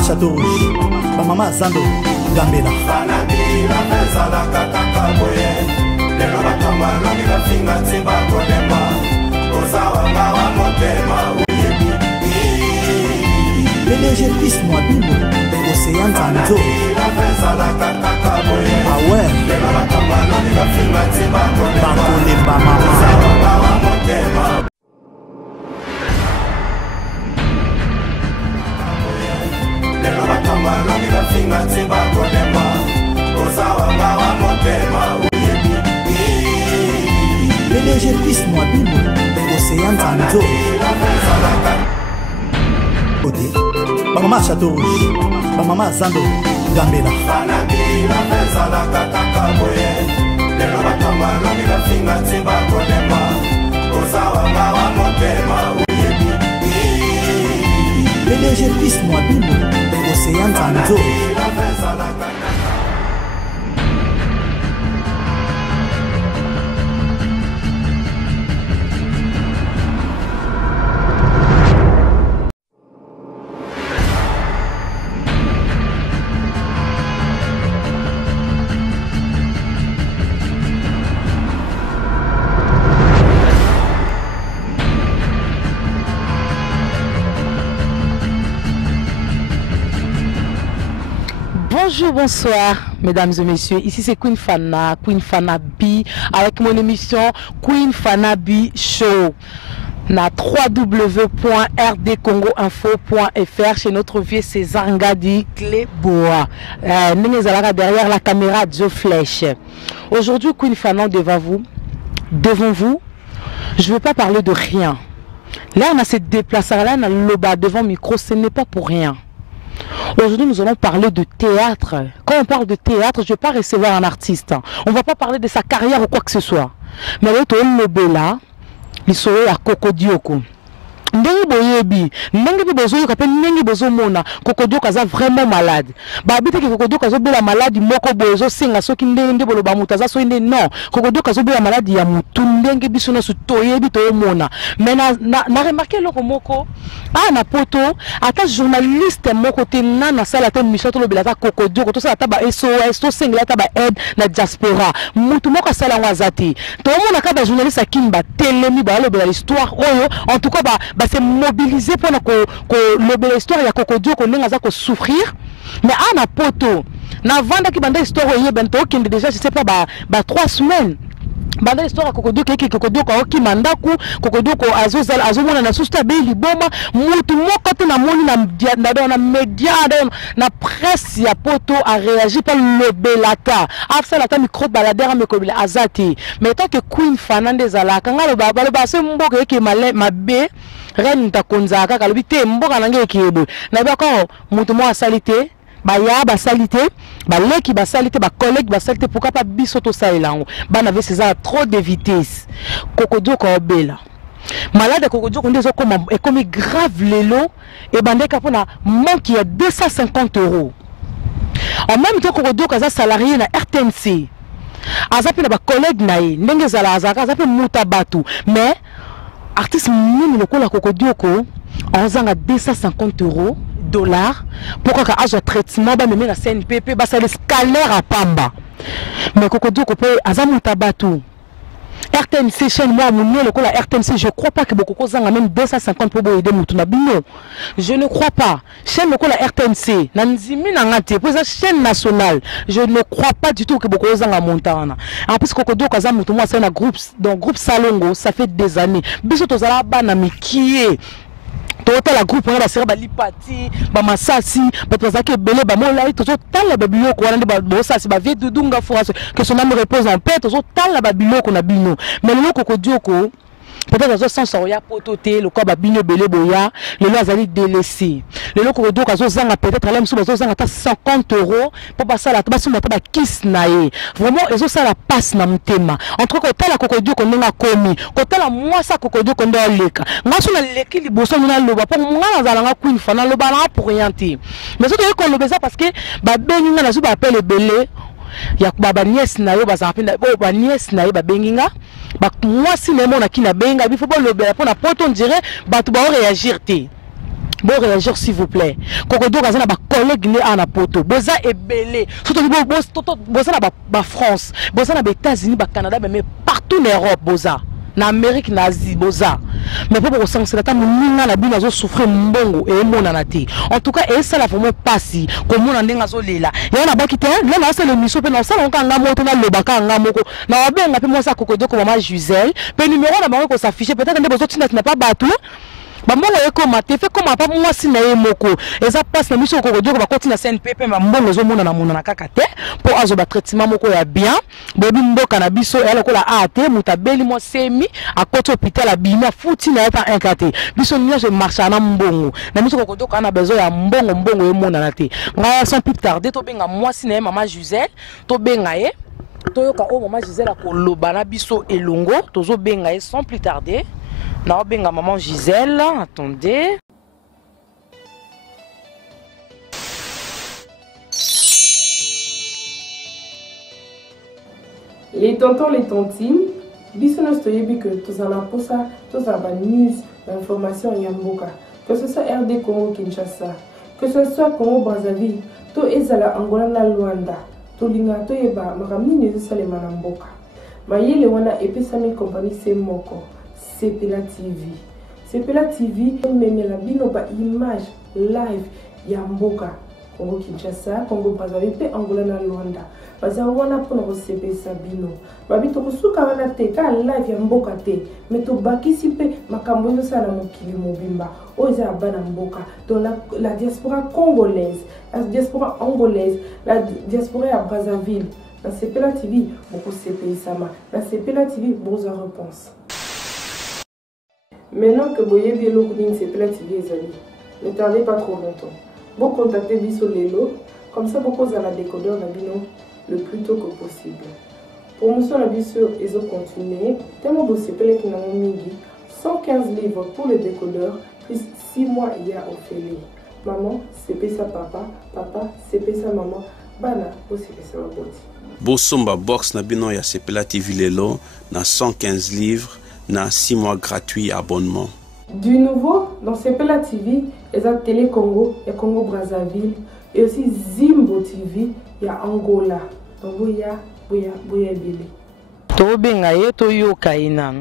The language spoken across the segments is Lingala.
Maman Château Rouge, Maman Zando, Gambela. PDG Pis Mwabino, Océan Zanzo. Ah ouais. Bakole Mama. PDG Pis Mwabino, Océan Zanzo. Ode, Maman Château Rouge, Maman Zando, Gambela. PDG Pis Mwabino, Océan Zanzo. Bonjour, bonsoir, mesdames et messieurs. Ici c'est Queen Fana B, avec mon émission Queen Fana B Show. Na www.rdcongoinfo.fr chez notre vieux César Ngadi Cléboa. Derrière la caméra Joe Flèche. Aujourd'hui, Queen Fana devant vous, je ne veux pas parler de rien. Là, on a se déplacé là, on a le bas devant le micro, ce n'est pas pour rien. Aujourd'hui, nous allons parler de théâtre. Quand on parle de théâtre, je ne vais pas recevoir un artiste. On ne va pas parler de sa carrière ou quoi que ce soit. Mais là, le bela, il serait à Cocodioko. Ndenge boyebi ndenge bi bozo yoka pe ndenge bozo mona Cocodioko aza vraiment malade ba bité ke Cocodioko azo bela malade moko bozo singa soki ndenge bolo ba mutaza so inde non Cocodioko azo bela malade ya mutu ndenge biso na sutoyebi to mona mais na remarqué loko moko na poto ata journaliste moko te na sala te mission to lobela ta Cocodioko to sala ta ba SOS to singla ta ba aide na diaspora mutu moko sala ngazati to mona ka ba journaliste akimba telemi ba lobela histoire oyo en tout cas ba c'est mobilisé pour l'histoire ya Cocodioko ndenge aza ko souffrir mais na poto na vanda ki banda histoire ye bento kinde déjà je sais pas ba 3 semaines banda histoire ya Cocodioko oki mandaku Cocodioko azomona na susta be liboma mutu moko te na moni na média na presse ya poto a réagi par le belata afsa la ta micro baladera mekobila azati mais tant que Queen Fana ndezalaka ngalo ba se mboka yeke mabe Reine takonza kaka lobi te mboka nange ekebo na bako mutu mo asalite baya basalite baleki basalite ba collègue basalite pourquoi pas biso to sailango bana ve César trop de vitesse Cocodioko obela malade Cocodioko ndezo koma ekomi grave lelo et bandeka pona manque ya 250 €. En même temps Cocodioko aza salarié na RTNC azapi na ba collègue na ye ndenge zala azaka azapi muta batu mais artiste mimi lokola Cocodioko azanga 250 $, pourquoi ka azo traitement ba meme na CNPP ba sale scanner à pamba mais Cocodioko pe azamuta batu RTNC chaîne moi mon lokola RTNC je crois pas que beaucoup zanga même 250 pour aider mutu na bino je ne crois pas chaîne lokola RTNC na nzimi na ngate pour ça chaîne nationale je ne crois pas du tout que beaucoup zanga montana en plus Cocodioko aza mutu moi c'est un groupe donc groupe Salongo ça fait des années biso tozala bana mikie total la groupe on va sera ba lipati ba masasi ba tozaki belé ba molai tozo tala ba biloko wana ba bosasi ba vie dudunga force que son âme repose en paix tozo tala ba biloko na bino mais le Cocodioko peut-être dans sens ya pototé le quoi ba bino belé boya le azali délaissé le Cocodioko azo zanga peut-être là mso bazo zanga ta 50 € pour passer la tabasu na ba kiss nae vraiment ezo ça la passe na mutema entre ko tala Cocodioko ndinga komi ko tala mwasa Cocodioko ndo leka ngaso na leki liboso na loba pour ngana zala nga Queen Fana loba na pour rien te mais so to ko lobeza parce que ba bengi nga na zo ba appelle belé ya baba nièce na yo bazapenda ba nièce na yo ba benginga ba moi si nemo na kina benga bifo bo lobela pona poto on dirait ba tu ba réagir te Bon réagir s'il vous plaît. Kokodo Kazana ba collègue né à poto. Boza est belé. Surtout boza na ba France, boza na ba États-Unis, ba Canada, mais partout en Europe boza. Na Amérique nazi boza. Mais pour ça c'est la moninga na bino zo souffrir mbongo et mona na te. En tout cas et ça la vraiment passi comme on ndenga zo lela. Ya na ba kité là na c'est le miso pe na ça on kanga moto na lobaka ngamoko. Na obenga pe mo sa Kokodo ko maman Gisèle. Pe numéro na bango ko s'afficher peut-être que bozo tina n'a pas battu. Maman est comme tu fais comme pas moi si na moko et ça passe na mission Kokodo ba continue CNPP ma mbongo zo mona na kakate pour azo ba traitement moko ya bien bobi mboka na biso elle ko la ate mutabeli mo semi à côté hôpital a bima futi na eta inkate biso nya je marche na mbongo na mission Kokodo kana besoin ya mbongo e mona na te nga sans plus tarder to benga moi si na maman Gisèle to benga e toyoka o maman Gisèle akoloba na biso elongo tozo benga e sans plus tarder. Non, benga maman Gisèle, attendez. Les tontons, les tontines, bisounos toyebi que tous en aposa, tous en news, l'information yamboka. Que ce soit RD Congo Kinshasa, que ce soit Congo Brazzaville, to ezala Angola na Luanda, to linga to yeba makamni nezo sale manamboka. Mayele wana epesami compagnie c'est moko. Sepela TV. Sepela TV, même la bino ba image live ya mboka. Congo Kinshasa, Congo Brazzaville, pe Angola na Luanda. Baza wana pona ko sepesa bino. Babi to kusuka wana te ka live ya mboka te. Mais to bakisi pe makambo zo sala mokili mobimba. Oza bana mboka. Dans la diaspora congolaise, la diaspora angolaise, la diaspora à Brazzaville. Dans Sepela TV, beaucoup sepesa ma. Dans Sepela TV, beaucoup de réponses. Maintenant que Boye Bielo Koudine Sepela TV est allé, ne tardez pas trop longtemps. Vous contactez Biso Lelo, comme ça vous posez à la décodeur Nabino le plus tôt que possible. Promotion la Biso et zo continuer, tellement beau Sepela qui n'a mingi, 115 livres pour le décodeur, plus 6 mois il y a Ophélie. Maman, c'est ça papa, papa, c'est ça maman, bana, c'est ça boti. Bosomba box Nabino ya Sepela TV Lelo, na 115 livres. Na 6 mois gratuits abonnement. Du nouveau, dans Sepela TV, il y a Télé Congo, il y a Congo Brazzaville, et aussi Zimbo TV, il y a Angola. Donc, il y a Bili. To benga ye to yo kaina.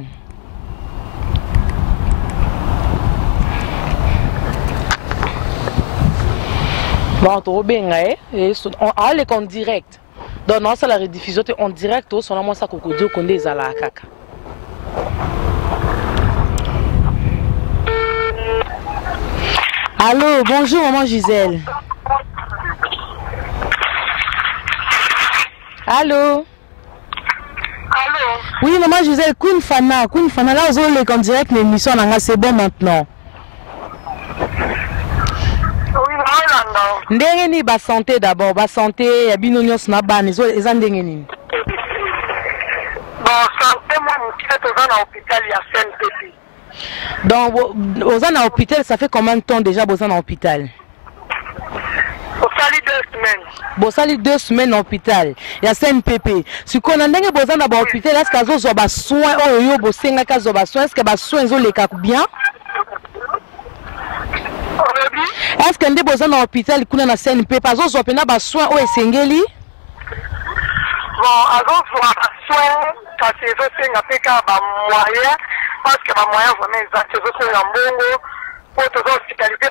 Bon, to benga ye, on allait en direct. Donc, non, c'est la rediffusion en direct, on a moi ça Kokodo konde ezala kaka. Allô, bonjour maman Gisèle. Allô. Allô. Oui maman Gisèle, Queen Fana là aux autres en direct l'émission c'est bon maintenant. Oui maman. Ndenge ni ba santé d'abord, ba santé ya bino nyos na ba nizo eza ndenge ni. Bon santé moi m'étais dans l'hôpital il y a 5 pays. Donc, aux ans à l'hôpital, ça fait combien de temps déjà aux ans à l'hôpital? Au sali 2 semaines. Bon, sali 2 semaines à l'hôpital. Il y a CNPP. Si on a des besoins à l'hôpital, est-ce que vous avez soin ou vous avez soin? Est-ce que vous avez soin bien? Est-ce que vous avez besoin à l'hôpital qui est CNPP? Parce que vous avez soin ou essengeli? Bon, alors vous avez soin parce que vous avez moyen. Parce que ma moyen vraiment exact, je suis en bongo pour toutes hospitalités,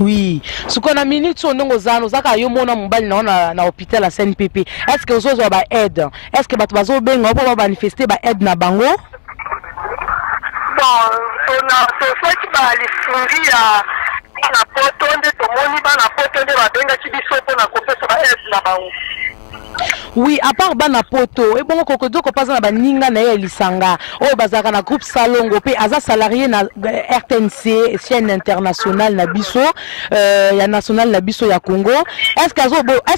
oui, ce qu'on a mis sur nous avons eu mon mobile na hôpital à CNPP. Est-ce que vous avez aide? Est-ce que vous avez manifester aide na bango? Bon, c'est ça qui va aller fouiller à la porte de ton moni, à la porte de la benga qui dit ça pour la confesse à aide na bango. Oui, à part bana poto, et bon Kokodo ko paza na baninga na elisanga, o bazaka na groupe Salongo pe aza salarié na RTNC, chaîne internationale na biso, ya national na biso ya Congo. Est-ce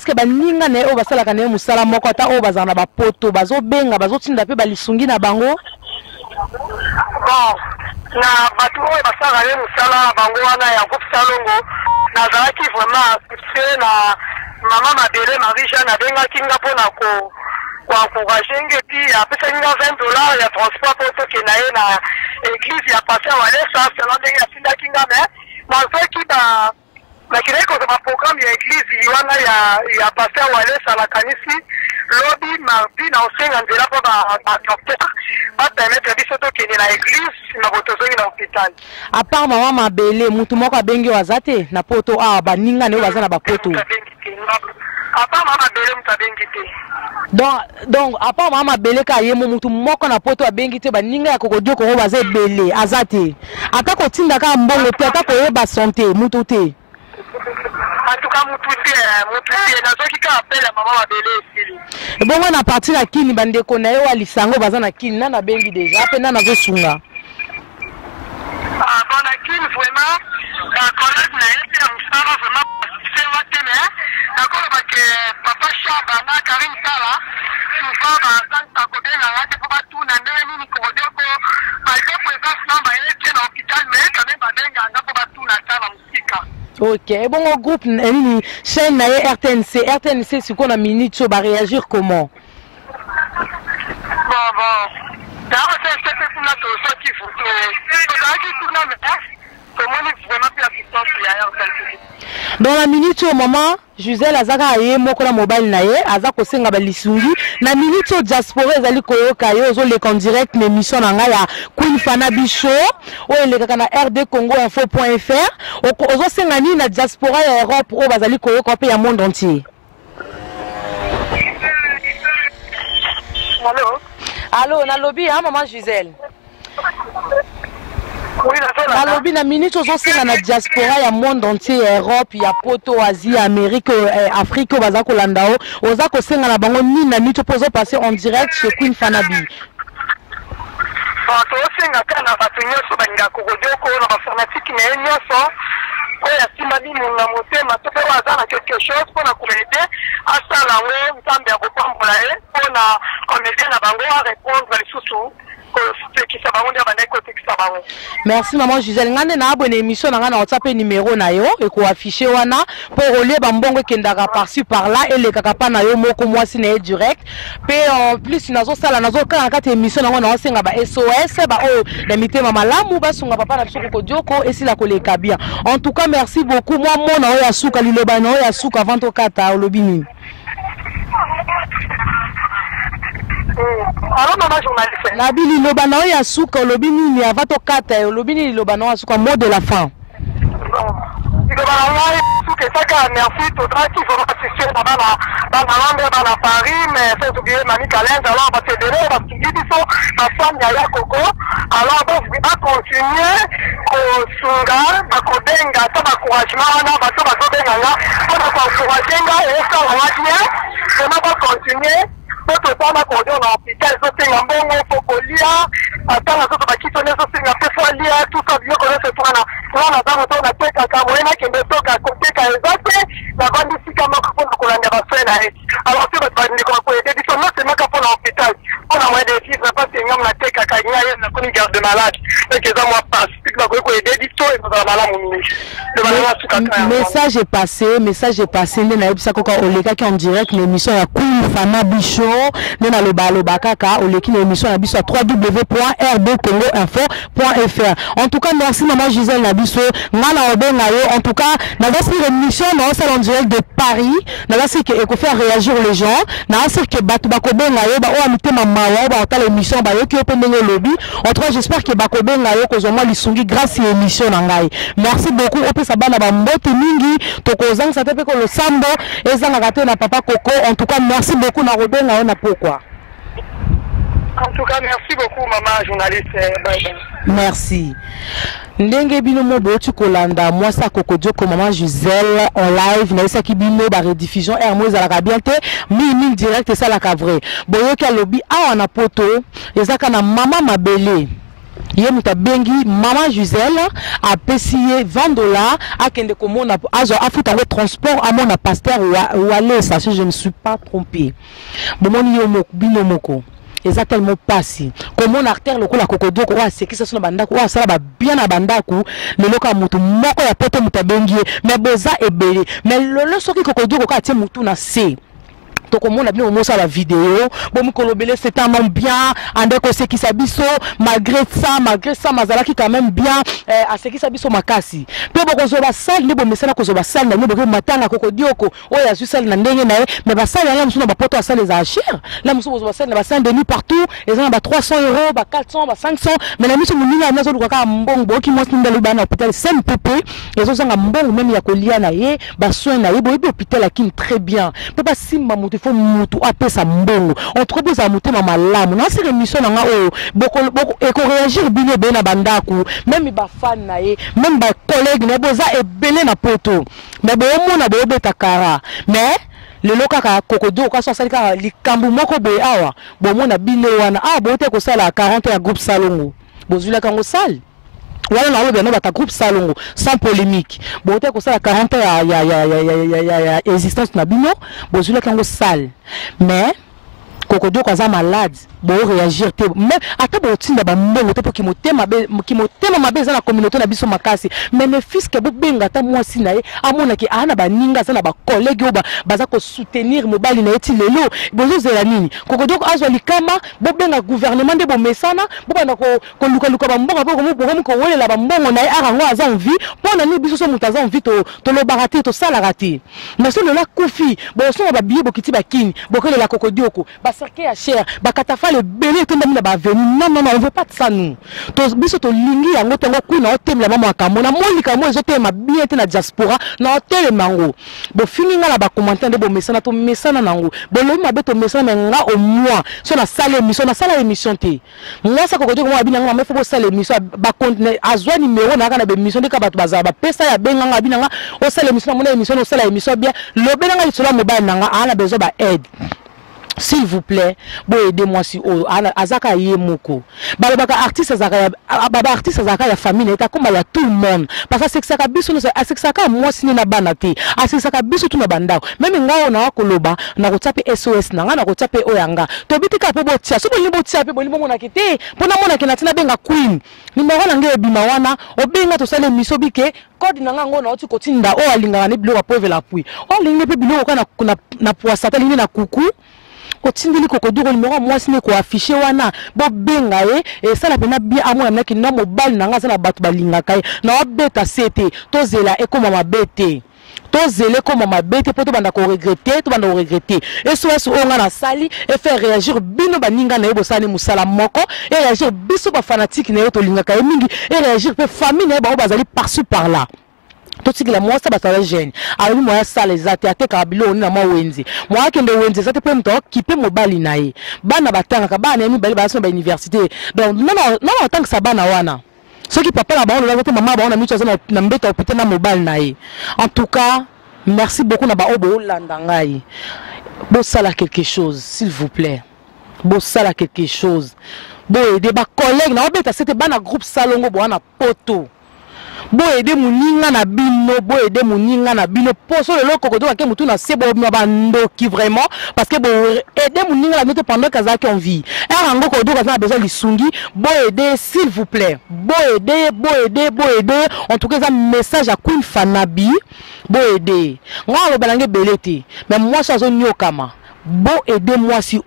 que baninga na o basalaka na musala moko ata o bazana ba poto, bazo benga, bazo tinda pe balisungi na bango? Bon, na batu o basala na musala bango wana ya groupe Salongo, na zaki vraiment c'est na Maman Mabele Marie-Jeanne a bien kinga pona ko encourager puis après ça $20 ya transport pour que église ya pasteur Walesa selon ndenge asindaki nga me nazoki nakendeki kozwa programme ya église wana ya pasteur Walesa na kanisi lobi mardi na osenga nzela mpo badocteur bapermettre biso tokende na église na botozongi na hôpital. À part mama mabele mutu moko abengi waza te na poto awa baninga ne baza na bapoto. À part mama mabele mutu abengi te. Donc à part mama mabele ka ye mutu moko na poto abengi te baninga ya kokodio ko baza ebele azate. Ata kotinda ka mbongo te ata koyeba santé mutu te. En tout cas mutu te nazoki ka appel ya mama mabele esili. Bongo na partir ya kini bandeko na yo alisango baza na kini na bengi deja pe na nazo sunga. Bon na kini vraiment collègue na yete ya musala vraiment c'est wa tene d'accord parce que papa Chaba na Karim Sala souvent bazanga kobenga ngate po batuna ndenge nini kodeko malgré présence namba yete na hôpital mais quand même babenga ngapo batuna sana musika. Ok, bon au groupe chaîne na RTNC siko na minute so ba réagir comment? Bon. D'abord c'est pour la chose qui faut. Dans la minute au moment Gisèle azaka aye moko na mobile na ye azako senga ba lisungi na minute au diaspora ezali koyoka yo zo le en direct l'émission na nga ya Queen Fana Bicho o elekaka na rdcongoinfo.fr ozo senga ni na diaspora ya Europe o bazali koyoka pe ya monde entier. Allô na lobby hein maman Gisèle. Na lobby na minute ozo senga na diaspora ya monde entier Europe ya poto Asie Amérique Afrique baza ko landao oza ko senga na bango ni na minute pozo passer en direct chez Queen Fana Bi. To senga kana batu nyoso banga kokodoko na informatique na nyoso oya simani na motema to pe waza na quelque chose pour na communauté asala we ntambe ya kopambola pour na communauté na bango à répondre les sous Merci maman Gisèle ngane na abonné émission na ngana WhatsApp numéro na yo et ko afficher wana pour relier bambongo kendaka par-ci par-là et le kakapa na yo moko mwasi na direct pe en plus nazo sala nazo ka kati émission na ngana osenga ba SOS ba o na mitema malamu basunga papa na biso ko dioko et sila ko le kabia. En tout cas merci beaucoup moi mona o ya suka liloba na o ya suka avant to kata olobini. Alors maman journaliste. Nabili lobana ya suka olobini ni avant to kata olobini lobana ya suka mot de la fin. Merci tout qui vont assister dans la Paris, mais c'est oublié Mani Calend, alors on va se donner, parce qu'ils sont ma femme Yaya Coco, alors on va continuer au Sunga, à Kodenga, à encouragement, on va encourager, et ça on va bien, on va continuer. Toto sana kodo na hospital zote ngambongo fokolia atana zote bakitone zote ngapefalia tout ça bien connaître se prendre na zango to na teka kamwena kende toka koteka ezate na bandi sika moko pour kolanda ba frère na alors c'est votre bandi ko aider dit non c'est maka pour l'hôpital pour la moyen de vivre parce que ngam na teka kanya na koni garde malade et que ça moi passe que ko aider dit to et dans la muni message est passé na yebisa koka oleka ki en direct l'émission ya Queen Fana Bicho nena loba kaka oleki na émission na biso à www.rdcongoinfo.fr. En tout cas merci maman Gisèle na biso ngana obenga yo en tout cas na vasi émission na salle en direct de Paris na vasi que eko faire réagir les gens na vasi que batu bakobenga yo ba o amitema mawa ba ta l'émission ba yo ki opendenge lobby en tout cas j'espère que bakobenga yo ko zoma lisungi grâce à émission na ngai. Merci beaucoup opesa bana ba mbote mingi tokozanga sa tepe ko lo sambo ezanga kate na papa Coco. En tout cas merci beaucoup na robenga na pourquoi. En tout cas merci beaucoup maman journaliste. Bye bye. Merci. Ndenge bino mo botu kolanda moi sa Coco Dioko maman Gisèle en live na isa ki bino ba rediffusion R za la kabiente mi direct ça la vrai. Boyo ka lobby a na poto ezaka na mama mabele. Ye muta bengi maman Gisèle a payé $20 à kende komona azo afuta le transport à mon pasteur ou aller ça si je ne suis pas trompé. Bomoni yo moko bino moko exactement passé comme mon artère lokola Coco Dioko wa sekisa sona bandako wa sala ba bien na bandako le loka mutu moko ya poto muta bengi mais boza ebele mais le soki Coco Dioko ka tie mutu na se tokomona bien au la vidéo bon kolobele c'est tellement bien andeko ce qui sabiso malgré ça mazala qui quand même bien à ce qui sabiso makasi pe boko zo ba salle ni bo mesana ko zo ba salle ni bo matanga kokodioko o ya zu salle na ndenge na mais ba salle là musu na ba poto salle za cher là musu bo salle na ba salle de nuit partout les gens ba 300 €, ba 400, ba 500 mais la musu muninga na zo luka mbongo ki mwasi ndalo ba na hôpital sem pepe les zo nga mbongo même ya kolia na ye ba soin na ye bo hôpital akine très bien pe ba simba mutu faut mutu apesa mbongo on trouve za mutu ma malamu na c'est émission na nga o boko e ko réagir bine be na bandaku même ba fan na ye même ba collègue na boza e belé na poto mais bo mona bo beta kara mais le lokaka kokodo ka so salika likambu moko boy awa bo mona bine wana bo te ko sala 40 ya groupe salongo bozula kango sale wala na obe no bata groupe salongo sans polémique bo te ko sala 40 ya existence na bino bozula kango sale mais kokodo ko za malade bo réagir te même ata bo tinda ba mbongo te po ki motema mabe za na communauté na biso makasi mais ne fils que bo benga ta mwasi na ye amona ki ana ba ninga za na ba collègue oba baza ko soutenir mobali na eti lelo bozo zela nini kokodo ko azwa likama bo benga gouvernement de bo mesana bo bana ko luka ba mbongo bo ko welela ba mbongo na ye arango aza envie pona ni biso so mutaza envie to lo barati to sala rati mais so le la kufi bo so ba biye bo kiti ba kini bo ko le la kokodioko ba sarke ya cher ba katafa le belé tout na ba venu non on veut pas de ça nous to biso to lingi yango tongo ku na hotel la mama kamona molika mo ezote ma bien te na diaspora na hotel mango bo fini nga la ba commentaire de bo mesana to mesana nango bo le ma beto mesana nga au mois so na salle émission te nga sa ko ko mo abina nga me fo salle émission ba contenu azwa numéro na kana be émission de ka ba baza ba pesa ya benga nga abina nga o salle émission mo na émission o salle émission bien le benga nga solo mobile nga ana besoin ba aide. S'il vous plaît, bon aidez-moi si azaka yemoko. Balobaka artiste azaka baba artiste azaka ya famille eta comme ya tout le monde. Parce que c'est ça biso no c'est ça moi sini na banate. C'est ça biso tout na bandao. Même ngao na wakoloba na kotape SOS na nga na kotape oyanga. To bitika pe botia. So bo botia pe bo libo na kite. Pona mona kenatina benga queen. Numéro na nge bima wana obenga to sale misobike code na ngo na oti kotinda o alinga na bilo pauvre la pui. O linga pe bilo kana na poisata linga na kuku. Otindili kokoduro numéro moi sine ko afficher wana bo benga et ça la pena bien amona na ki na mobile na nga za na batu balinga kai na obeta cete to zela e comme ma bete to zele comme ma bete poto banda ko regretter to banda ko regretter et SOS o nga na sali et faire réagir bino baninga na yebo sani musala moko et réagir biso ba fanatique na yo to linga kai mingi et réagir pe famille na ba bazali par-ci par-là. Tout ce qui la moi ça va gêne alors moi ça les attaques kabilo na moi wenzi moi kende wenzi ça te peut me qui peut mobile nae bana batanga ka bana ni bali ba so ba université donc non tant que ça bana wana ceux qui papa la ba on la maman ba on a mis ça na mbeta hôpital na mobile nae en tout cas merci beaucoup na ba obo landa ngai bo sala quelque chose s'il vous plaît bo sala quelque chose bo aider ba collègue na obeta c'était bana groupe salongo bo na poto bo aider muninga na bino poso le loko ko doka mutu na sebo mabando qui vraiment parce que bo aider muninga la note pendant kaza qui on vit rango ko doka na besoin lisungi bo aider s'il vous plaît bo aider en tout cas un message à Queen Fanabi bo aider nga lo balange belete mais moi ça zo nyokama bo aidez-moi si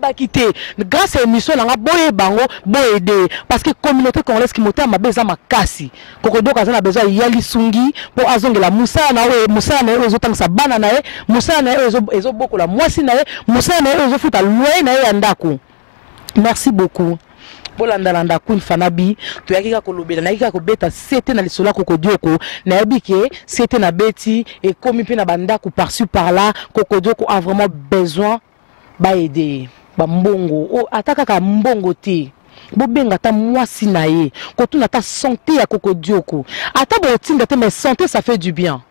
ba quitter grâce à émission na bo bango bo aider parce que communauté congolaise qui monte ma beza makasi kokodo kaza na besoin ya lisungi pour azongela musa na ezo tangisa bana na e musa na ezo bokola mwasi na e musa na ezo futa loyer na e ndako. Merci beaucoup. Bolandalanda Queen Fanabi to yakika kolobela na yakika ko beta c'était na lisola kokodioko na yabike c'était na beti et comme pe na banda ko par-ci par-là kokodioko a vraiment besoin ba aider ba mbongo o ataka ka mbongo te bo benga ta mwasi na ye ko tuna ta santé ya kokodioko ata bo tinga te mais santé ça fait du bien.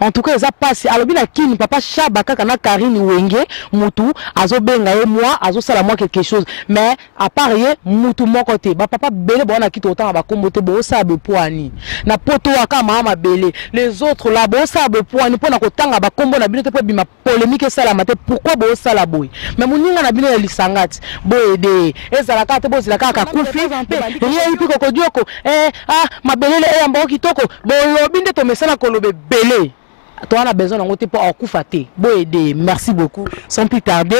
En tout cas, ça passe. Alors, bien, qui papa Chabaka, kana Karine Wenge, Moutou, azo benga et moi, azo sala moi quelque chose. Mais, à part Moutou mon côté, bah, papa belé, bon, on a quitté autant, bah, comme moté, bon, ça, be poani. Na poto, aka, mama, belé. Les autres, là, bon, ça, be poani, pour na kotanga, bah, comme bon, na bino, te peut ma polémique, ça, la maté, pourquoi, bon, ça, la boy. Mais, mon ninga, na bino, lisangati, bo, ede, et ça, la carte, bon, la carte, koufi, rien, ipi, kokodioko, ma belé, ambo, kitoko, bon, lobinde, to, mesana, kolobe, belé. toi on a besoin d'un côté pour okufaté bo aider merci beaucoup sans plus tarder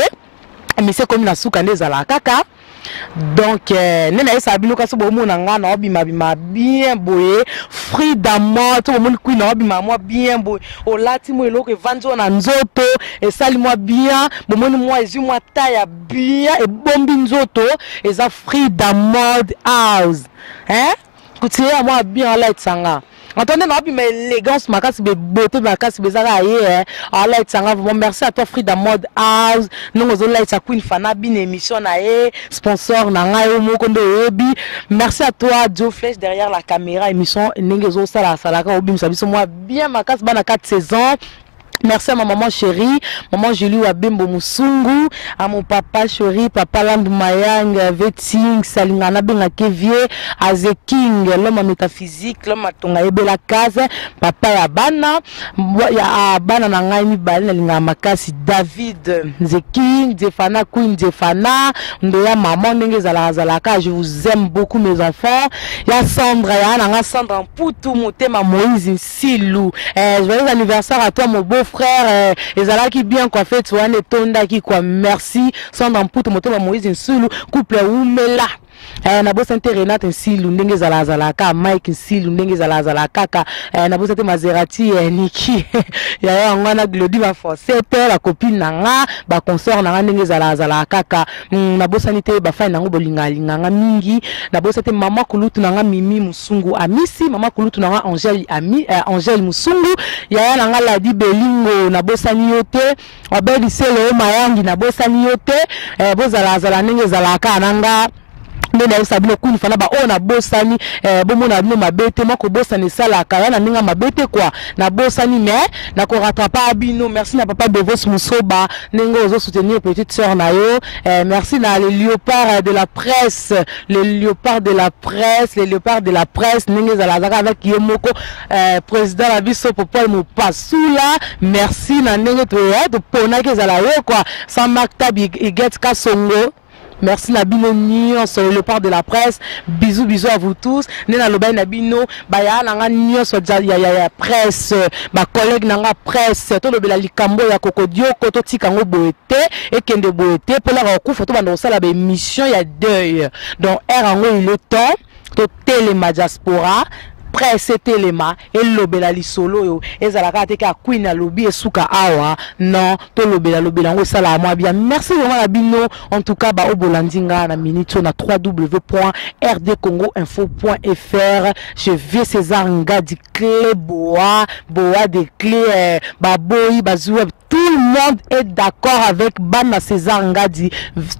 mais c'est comme la souka nezala kaka donc nena esa biloka so bo mona nga na obima bima bien boye fruit d'amour to mo kui na obima moi bien boye o lati mo eloko evanzo na nzoto et sali moi bien bo moni moi ezu moi taille bien et bombi nzoto eza fruit d'amour house hein kutiya moi bien la tsanga. Attendez, non, mais élégance, ma casse, beauté, ma casse, bezara, Allah, merci à toi, Frida Mode House. Nous, nous allons être Queen Fana, bin émission, sponsor, Nangayo, Mokondo, Obi. Merci à toi, Joe Flèche, derrière la caméra, émission, Nengezo, Sala, Salaka, Obi, moi, bien, ma casse, bana 4 saisons. Merci à ma maman chérie, maman Julie Wabembo Musungu, à mon papa chéri, papa Land Mayang, Veting, Salingana Benga Kevie, à The King, l'homme métaphysique, l'homme à ton la case, papa Yabana, Yabana Nangaini Balen, Linga Makasi, David, The King, Zefana, Queen Zefana, Ndoya maman Nengezala Zalaka, je vous aime beaucoup mes enfants. Ya Sandra, ya Sandra Poutou, Motema Moïse Silou, joyeux anniversaire à toi mon beau frère ezala qui bien coiffé tu vois netonda qui quoi merci Sandra Mputo Motema Moïse Nsulu couple Umela na bosa nte Renate Nsilu ndenge zala ka Mike Nsilu ndenge zala kaka na bosa te Maserati Niki ya ngwana Glody ba Fosette la copine nanga ba consort nanga ndenge zala kaka na bosa nite ba fa nango bolinga nga mingi na bosa te mama kulutu nanga Mimi Musungu Amisi mama kulutu nanga Angèle Musungu ya nanga Ladi Belingo na bosa ni yote obedi selo mayangi na bosa ni yote bozala ndenge zala ka nanga ndena sabino kuni fana ba ona bosani bomona bino mabete moko bosani sala kaya na ninga mabete quoi na bosani mais na ko rattraper abino merci na papa Devos Musoba nengo ozo soutenir petite sœur na yo merci na les léopards de la presse les léopards de la presse nengo zalazaka avec yemoko président la biso Paul Mopasula merci na nengo to pona ke zala yo quoi sans makta get kasongo. Merci Nabino Nyon sur le part de la presse. Bisous à vous tous. Nena Lobay Nabino, Baya Nanga Nyon sur ya presse, ma collègue Nanga presse, tout le bela likambo ya kokodio, koto tikango boete, et kende boete, pour la recouvre, photo dans ça la émission ya deuil. Donc, Erango il est temps, to téléma diaspora. Presse telema et lobela li solo yo ezalaka te ka Queen lobi esuka awa non to lobela ngo sala moi bien merci vraiment la bino en tout cas ba obolandinga na minute na www.rdcongoinfo.fr je vais César Ngadi clé boa des clés baboyi bazoueb tout le monde est d'accord avec Bana César Ngadi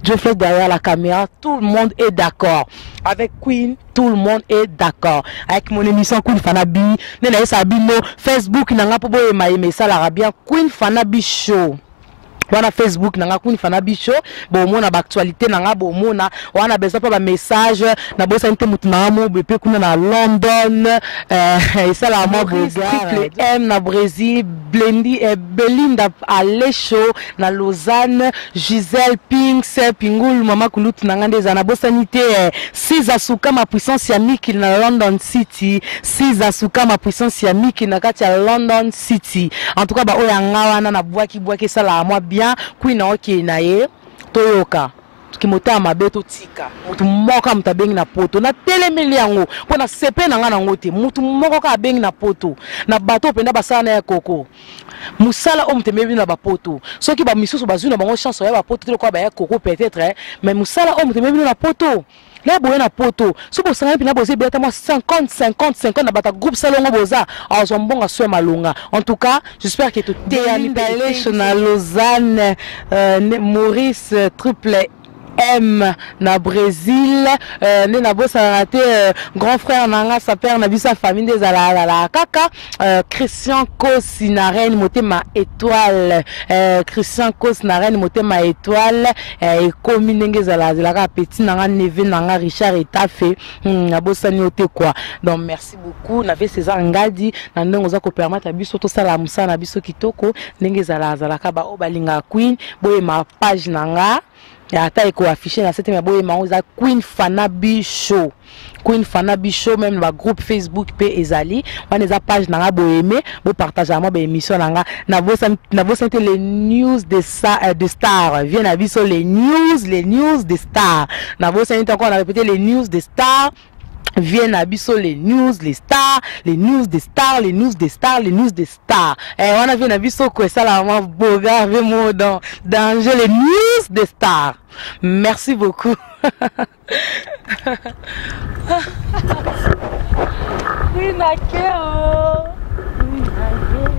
je fais derrière la caméra tout le monde est d'accord avec Queen tout le monde est d'accord avec mon émission Queen Fanabi nena esa bino Facebook nanga po boye maime sala bien Queen Fanabi show wana Facebook nanga Queen Fanabi show bo mona ba actualité nanga bo mona wana besoin pa ba message na bosa nte mutu na mo bepe kuna na London sala mo triple M na Brésil Blendi Belinda Alesho na Lausanne Giselle Pinks Pingul mama kulutu nanga ndeza na bosa nite Siza Suka ma puissance ya Miki na London City Siza Suka ma puissance ya Miki na kati ya London City en tout cas ba oya ngawana na bwaki sala mo bien Queen oki na ye toyoka kimota mabeto tika mutu moko mtabengi na poto na telemeli yango pona sepe na ngana ngote mutu moko ka bengi na poto na bato penda basana ya koko musala o mtemebi na bapoto soki ba misusu bazuna bango chance ya bapoto te ko ba ya koko peut-être mais musala o mtemebi na poto là boye na poto so bo sanga pina boze beta moi 50 na bata groupe salongo boza azombonga so malonga en tout cas j'espère que tout est na Lausanne Maurice triple M na Brésil ne na bosa raté grand frère nanga sa père na bisa famille des la kaka Christian Kosi na reine motema étoile Christian Kosi na reine motema étoile et comme ndenge zala ka petit nanga neve nanga Richard Etafe na bosa nyote quoi donc merci beaucoup na ve César Ngadi na ndenge za ko permettre biso to sala musa na biso kitoko ndenge zala ka ba o balinga Queen boye ma page nanga et ata eko affiché na cette boye maoza Queen Fanabi Show. Queen Fanabi Show, même le groupe Facebook P Ezali, on a page na boyeme, bo partage moi ba émission na vos les news de stars. Viens à biso les news des stars. Na vos encore on a répété les news des stars. Viens à biso les news, les stars, les news des stars, les news des stars, les news des stars. Et on a vu à biso quoi ça là, moi boga vraiment dans danger les news des stars. Merci beaucoup. Oui, d'accord. Oui, d'accord.